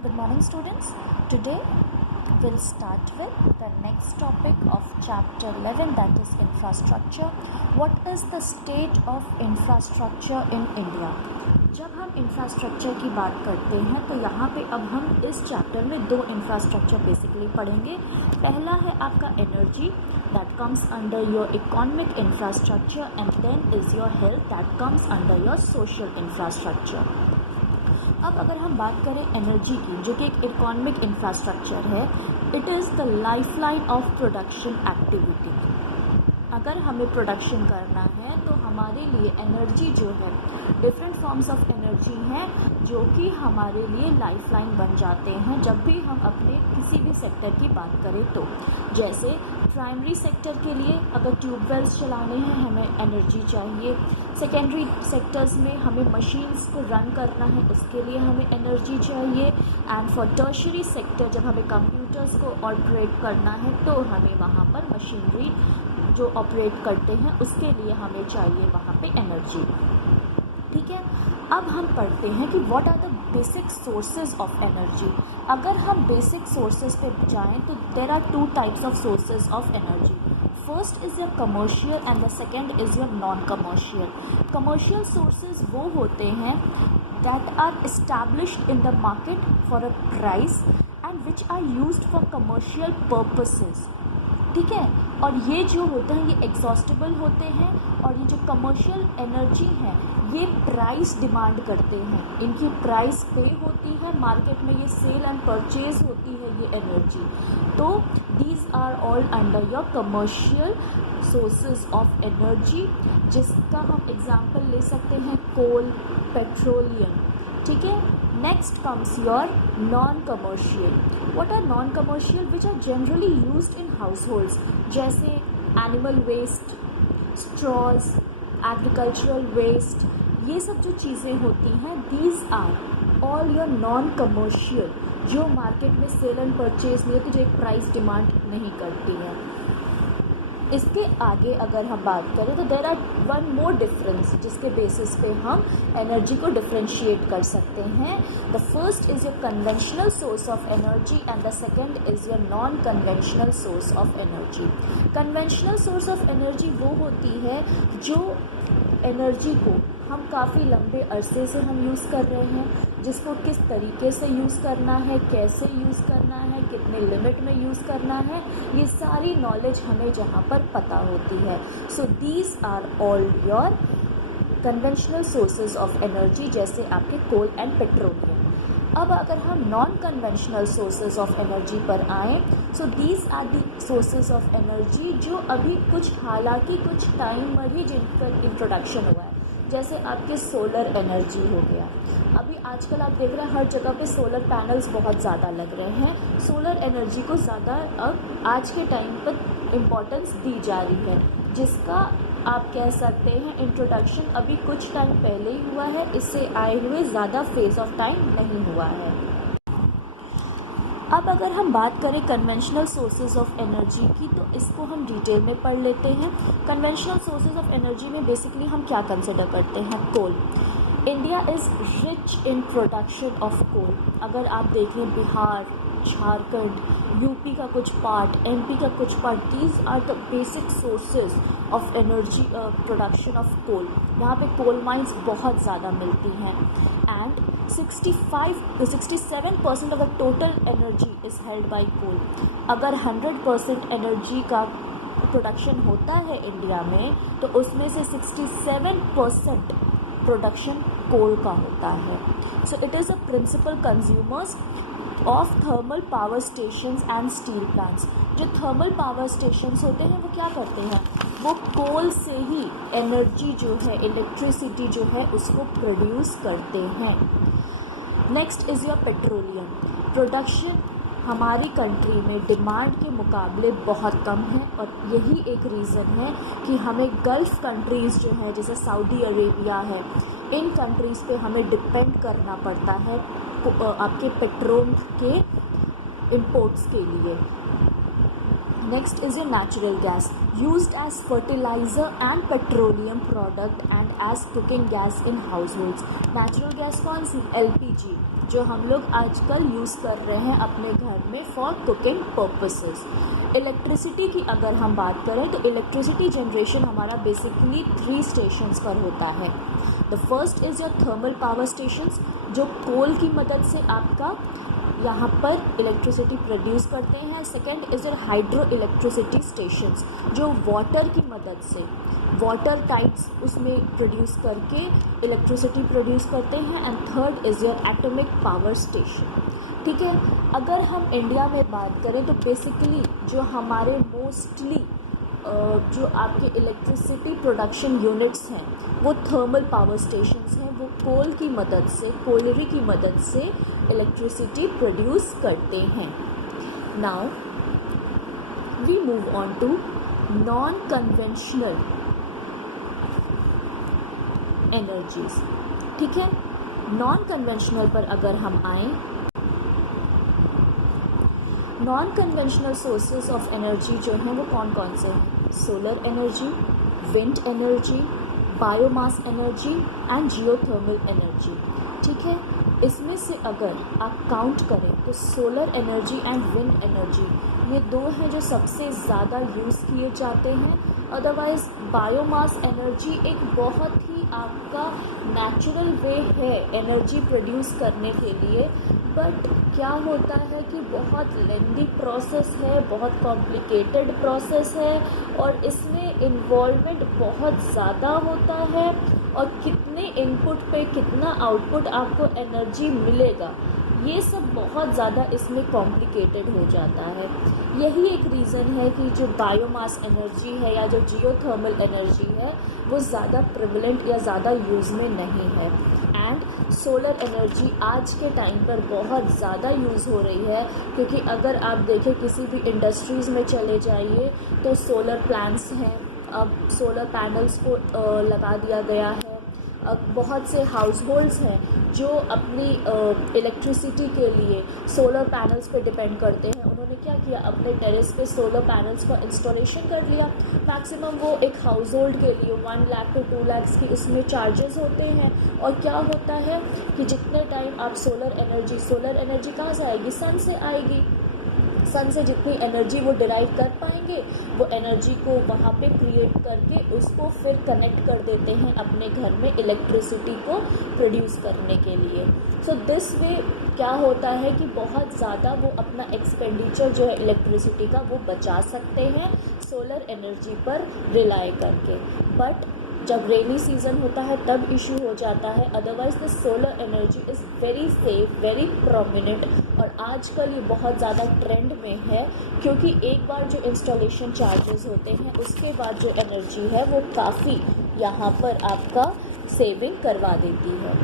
Good morning, students. Today we'll start with the next topic of chapter 11, that is infrastructure. What is the state of infrastructure in India? जब हम infrastructure की बात करते हैं तो यहाँ पे अब हम इस चैप्टर में दो इंफ्रास्ट्रक्चर बेसिकली पढ़ेंगे. पहला है आपका energy, that comes under your economic infrastructure, and then is your health, that comes under your social infrastructure. अब अगर हम बात करें एनर्जी की, जो कि एक इकोनॉमिक इंफ्रास्ट्रक्चर है, it is the lifeline of production activity. अगर हमें प्रोडक्शन करना है तो हमारे लिए एनर्जी जो है, डिफरेंट फॉर्म्स ऑफ एनर्जी हैं जो कि हमारे लिए लाइफलाइन बन जाते हैं जब भी हम अपने किसी भी सेक्टर की बात करें तो. जैसे प्राइमरी सेक्टर के लिए अगर ट्यूबवेल्स चलाने हैं हमें एनर्जी चाहिए. सेकेंडरी सेक्टर्स में हमें मशीन्स को रन करना है, उसके लिए हमें एनर्जी चाहिए. एंड फॉर टर्शरी सेक्टर जब हमें कंप्यूटर्स को ऑपरेट करना है तो हमें वहाँ पर मशीनरी जो ऑपरेट करते हैं उसके लिए हमें चाहिए वहाँ पे एनर्जी. ठीक है, अब हम पढ़ते हैं कि what are the basic sources of energy. अगर हम बेसिक सोर्सेज पे जाएं तो there are two types of sources of energy. First is your commercial and the second is your non commercial. Commercial sources वो होते हैं that are established in the market for a price and which are used for commercial purposes. ठीक है, और ये जो होते हैं ये एग्जॉस्टेबल होते हैं, और ये जो कमर्शियल एनर्जी है ये प्राइस डिमांड करते हैं, इनकी प्राइस पे होती है मार्केट में, ये सेल एंड परचेज होती है ये एनर्जी. तो these are all under your commercial sources of energy, जिसका हम एग्जांपल ले सकते हैं कोल, पेट्रोलियम. ठीक है, next comes your non-commercial. What are non-commercial? Which are generally used in households, जैसे animal waste, straws, agricultural waste. ये सब जो चीज़ें होती हैं these are all your non-commercial, जो मार्केट में सेल एंड परचेज नहीं होती, जो एक प्राइस डिमांड नहीं करती है. इसके आगे अगर हम बात करें तो there are one more difference जिसके बेसिस पे हम एनर्जी को डिफ्रेंशिएट कर सकते हैं. The first is your conventional source of energy and the second is your non conventional source of energy. Conventional source of energy वो होती है जो एनर्जी को हम काफ़ी लंबे अरसे से हम यूज़ कर रहे हैं, जिसको किस तरीके से यूज़ करना है, कैसे यूज़ करना है, कितने लिमिट में यूज़ करना है, ये सारी नॉलेज हमें जहाँ पर पता होती है. So these are all your conventional sources of energy, जैसे आपके कोल एंड पेट्रोलियम. अब अगर हम non conventional sources of energy पर आएँ, so these are the sources of energy जो अभी हालांकि कुछ टाइम में ही जिनका इंट्रोडक्शन हुआ है. जैसे आपके सोलर एनर्जी हो गया, अभी आजकल आप देख रहे हैं हर जगह पे सोलर पैनल्स बहुत ज़्यादा लग रहे हैं. सोलर एनर्जी को ज़्यादा अब आज के टाइम पर इम्पोर्टेंस दी जा रही है, जिसका आप कह सकते हैं इंट्रोडक्शन अभी कुछ टाइम पहले ही हुआ है, इससे आए हुए ज़्यादा फेज ऑफ टाइम नहीं हुआ है. अब अगर हम बात करें कन्वेंशनल सोर्सेज ऑफ एनर्जी की तो इसको हम डिटेल में पढ़ लेते हैं. कन्वेंशनल सोर्सेज ऑफ एनर्जी में बेसिकली हम क्या कंसिडर करते हैं? Coal. India is rich in production of coal. अगर आप देखें बिहार, झारखंड, यूपी का कुछ पार्ट, एमपी का कुछ part, these are the basic sources of energy production of coal. यहाँ पे कोल माइंस बहुत ज़्यादा मिलती हैं. And 67% of the total energy is held by coal. अगर 100% एनर्जी का प्रोडक्शन होता है इंडिया में तो उसमें से 67% प्रोडक्शन कोल का होता है. So it is a principal consumers of thermal power stations and steel plants. जो थर्मल पावर स्टेशंस होते हैं वो क्या करते हैं, वो कोल से ही एनर्जी जो है, इलेक्ट्रिसिटी जो है उसको प्रोड्यूस करते हैं. Next is your petroleum. Production हमारी कंट्री में डिमांड के मुकाबले बहुत कम है, और यही एक रीज़न है कि हमें गल्फ़ कंट्रीज़ जो हैं जैसे सऊदी अरेबिया है, इन कंट्रीज़ पे हमें डिपेंड करना पड़ता है आपके पेट्रोल के इंपोर्ट्स के लिए. Next is your natural gas, used as fertilizer and petroleum product and as cooking gas in households. Natural gas कौन सी? LPG. जो हम लोग आजकल यूज़ कर रहे हैं अपने घर में फॉर कुकिंग पर्पसेस। इलेक्ट्रिसिटी की अगर हम बात करें तो इलेक्ट्रिसिटी जनरेशन हमारा बेसिकली 3 स्टेशंस पर होता है। The first is your thermal power stations, जो कोल की मदद से आपका यहाँ पर इलेक्ट्रिसिटी प्रोड्यूस करते हैं। Second is your hydro electricity stations, जो वाटर की मदद से वाटर टाइप्स उसमें प्रोड्यूस करके इलेक्ट्रिसिटी प्रोड्यूस करते हैं। And third is your atomic power station. ठीक है, अगर हम इंडिया में बात करें तो बेसिकली जो हमारे मोस्टली जो आपके इलेक्ट्रिसिटी प्रोडक्शन यूनिट्स हैं वो थर्मल पावर स्टेशंस हैं। वो कोल की मदद से, कोयलरी की मदद से इलेक्ट्रिसिटी प्रोड्यूस करते हैं। Now we move on to non conventional energies. ठीक है, नॉन कन्वेंशनल पर अगर हम आए, non conventional sources of energy जो हैं वो कौन कौन से हैं? Solar energy, wind energy, biomass energy and geothermal energy. ठीक है, इसमें से अगर आप काउंट करें तो solar energy and wind energy ये दो हैं जो सबसे ज़्यादा यूज़ किए जाते हैं। अदरवाइज़ बायोमास एनर्जी एक बहुत ही आपका नेचुरल वे है एनर्जी प्रोड्यूस करने के लिए, बट क्या होता है कि बहुत लेंदी प्रोसेस है, बहुत कॉम्प्लिकेटेड प्रोसेस है और इसमें इन्वॉल्वमेंट बहुत ज़्यादा होता है और कितने इनपुट पे कितना आउटपुट आपको एनर्जी मिलेगा ये सब बहुत ज़्यादा इसमें कॉम्प्लिकेटेड हो जाता है। यही एक रीज़न है कि जो बायोमास एनर्जी है या जो जियोथर्मल एनर्जी है वो ज़्यादा प्रिवलेंट या ज़्यादा यूज़ में नहीं है। एंड सोलर एनर्जी आज के टाइम पर बहुत ज़्यादा यूज़ हो रही है, क्योंकि अगर आप देखें किसी भी इंडस्ट्रीज़ में चले जाइए तो सोलर प्लांट्स हैं, अब सोलर पैनल्स को लगा दिया गया है। बहुत से हाउस होल्ड्स हैं जो अपनी इलेक्ट्रिसिटी के लिए सोलर पैनल्स पे डिपेंड करते हैं। उन्होंने क्या किया, अपने टेरेस पे सोलर पैनल्स का इंस्टॉलेशन कर लिया। मैक्सिमम वो एक हाउस होल्ड के लिए 1 लाख to 2 लाख की उसमें चार्जेस होते हैं। और क्या होता है कि जितने टाइम आप सोलर एनर्जी कहाँ से आएगी? सन से आएगी। सन से जितनी एनर्जी वो डिराइव कर पाएंगे वो एनर्जी को वहाँ पे क्रिएट करके उसको फिर कनेक्ट कर देते हैं अपने घर में इलेक्ट्रिसिटी को प्रोड्यूस करने के लिए। सो दिस वे क्या होता है कि बहुत ज़्यादा वो अपना एक्सपेंडिचर जो है इलेक्ट्रिसिटी का वो बचा सकते हैं सोलर एनर्जी पर रिलाई करके। बट जब रेनी सीज़न होता है तब इशू हो जाता है। Otherwise the solar energy is very safe, very prominent और आजकल ये बहुत ज़्यादा ट्रेंड में है, क्योंकि एक बार जो इंस्टॉलेशन चार्जेस होते हैं उसके बाद जो एनर्जी है वो काफ़ी यहाँ पर आपका सेविंग करवा देती है।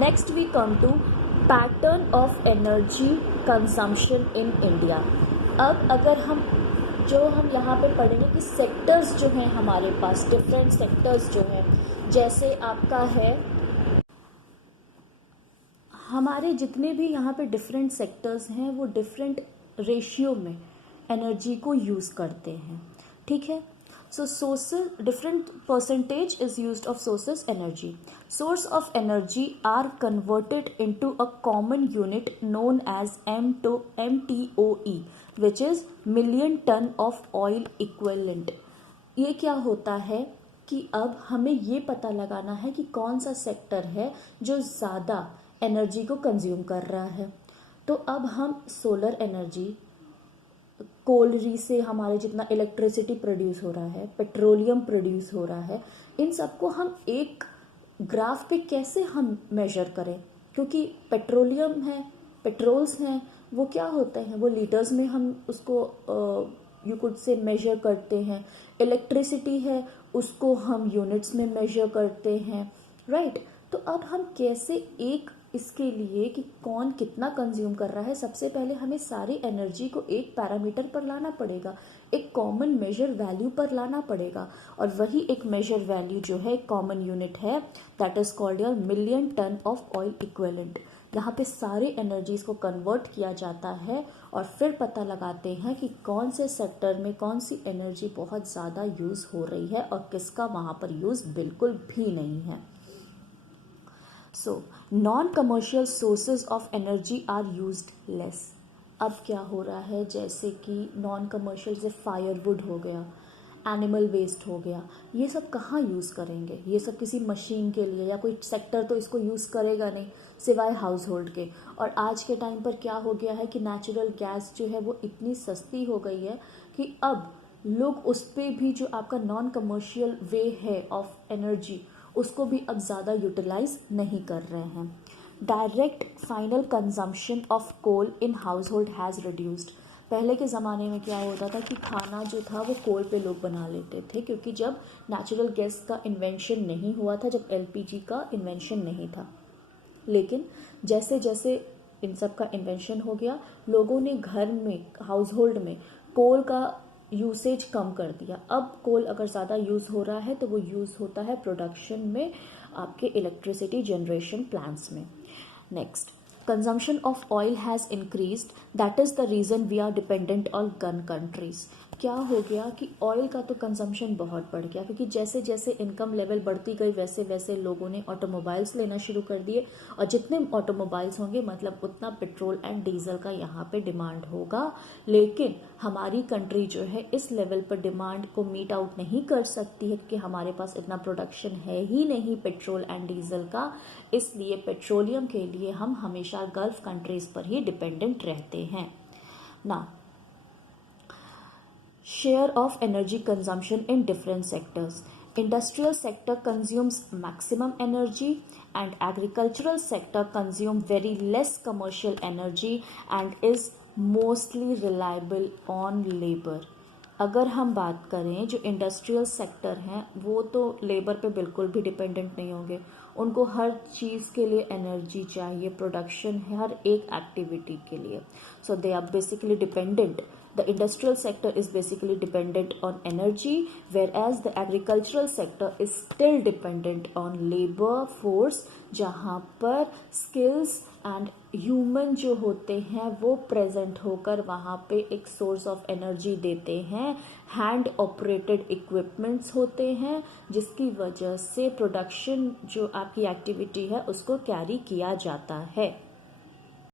Next we come to pattern of energy consumption in India. अब अगर हम यहाँ पे पढ़ेंगे कि सेक्टर्स जो हैं हमारे पास, डिफरेंट सेक्टर्स जो हैं, जैसे आपका है हमारे जितने भी यहाँ पे डिफरेंट सेक्टर्स हैं वो डिफरेंट रेशियो में एनर्जी को यूज़ करते हैं। ठीक है, so sources different percentage is used of sources energy. Source of energy are converted into a common unit known as MTOE which is million tonne of oil equivalent. ये क्या होता है कि अब हमें ये पता लगाना है कि कौन सा सेक्टर है जो ज़्यादा एनर्जी को कंज्यूम कर रहा है। तो अब हम सोलर एनर्जी, कोयलरी से हमारे जितना इलेक्ट्रिसिटी प्रोड्यूस हो रहा है, पेट्रोलियम प्रोड्यूस हो रहा है, इन सबको हम एक ग्राफ पे कैसे हम मेजर करें, क्योंकि पेट्रोलियम है, पेट्रोल्स हैं, वो क्या होते हैं, वो लीटर्स में हम उसको यू कुड से मेजर करते हैं। इलेक्ट्रिसिटी है उसको हम यूनिट्स में मेजर करते हैं, राइट। तो अब हम कैसे एक इसके लिए कि कौन कितना कंज्यूम कर रहा है, सबसे पहले हमें सारी एनर्जी को एक पैरामीटर पर लाना पड़ेगा, एक कॉमन मेजर वैल्यू पर लाना पड़ेगा। और वही एक मेजर वैल्यू जो है कॉमन यूनिट है, that is called your million tonne of oil equivalent. यहाँ पे सारे एनर्जीज़ को कन्वर्ट किया जाता है और फिर पता लगाते हैं कि कौन से सेक्टर में कौन सी एनर्जी बहुत ज़्यादा यूज़ हो रही है और किसका वहाँ पर यूज़ बिल्कुल भी नहीं है। So non commercial sources of energy are used less. अब क्या हो रहा है, जैसे कि नॉन कमर्शियल से फायरवुड हो गया, एनिमल वेस्ट हो गया, ये सब कहाँ यूज़ करेंगे? ये सब किसी मशीन के लिए या कोई सेक्टर तो इसको यूज़ करेगा नहीं सिवाय हाउस होल्ड के। और आज के टाइम पर क्या हो गया है कि नेचुरल गैस जो है वो इतनी सस्ती हो गई है कि अब लोग उस पर भी जो आपका नॉन कमर्शियल वे है ऑफ एनर्जी उसको भी अब ज़्यादा यूटिलाइज नहीं कर रहे हैं। Direct final consumption of coal in household has reduced. पहले के ज़माने में क्या होता था कि खाना जो था वो कोल पे लोग बना लेते थे, क्योंकि जब नेचुरल गैस का इन्वेंशन नहीं हुआ था, जब एलपीजी का इन्वेंशन नहीं था। लेकिन जैसे जैसे इन सब का इन्वेंशन हो गया, लोगों ने घर में हाउस होल्ड में कोल का यूसेज कम कर दिया। अब कोल अगर ज़्यादा यूज़ हो रहा है तो वो यूज़ होता है प्रोडक्शन में, आपके इलेक्ट्रिसिटी जनरेशन प्लांट्स में। Next, consumption of oil has increased, that is the reason we are dependent on gun countries। क्या हो गया कि ऑयल का तो कंजम्पशन बहुत बढ़ गया, क्योंकि जैसे जैसे इनकम लेवल बढ़ती गई वैसे वैसे लोगों ने ऑटोमोबाइल्स लेना शुरू कर दिए, और जितने ऑटोमोबाइल्स होंगे मतलब उतना पेट्रोल एंड डीजल का यहाँ पे डिमांड होगा। लेकिन हमारी कंट्री जो है इस लेवल पर डिमांड को मीट आउट नहीं कर सकती है, क्योंकि हमारे पास इतना प्रोडक्शन है ही नहीं पेट्रोल एंड डीजल का। इसलिए पेट्रोलियम के लिए हम हमेशा गल्फ कंट्रीज पर ही डिपेंडेंट रहते हैं ना। Share of energy consumption in different sectors. Industrial sector consumes maximum energy and agricultural sector consume very less commercial energy and is mostly reliable on labor। अगर हम बात करें जो इंडस्ट्रियल सेक्टर हैं वो तो लेबर पे बिल्कुल भी डिपेंडेंट नहीं होंगे, उनको हर चीज़ के लिए एनर्जी चाहिए, प्रोडक्शन है हर एक एक्टिविटी के लिए, so they are basically dependent. The industrial sector is basically dependent on energy, whereas the agricultural sector is still dependent on labor force, जहाँ पर skills and human जो होते हैं वो present होकर वहाँ पे एक source of energy देते हैं। hand operated equipments होते हैं जिसकी वजह से production जो आपकी activity है उसको carry किया जाता है।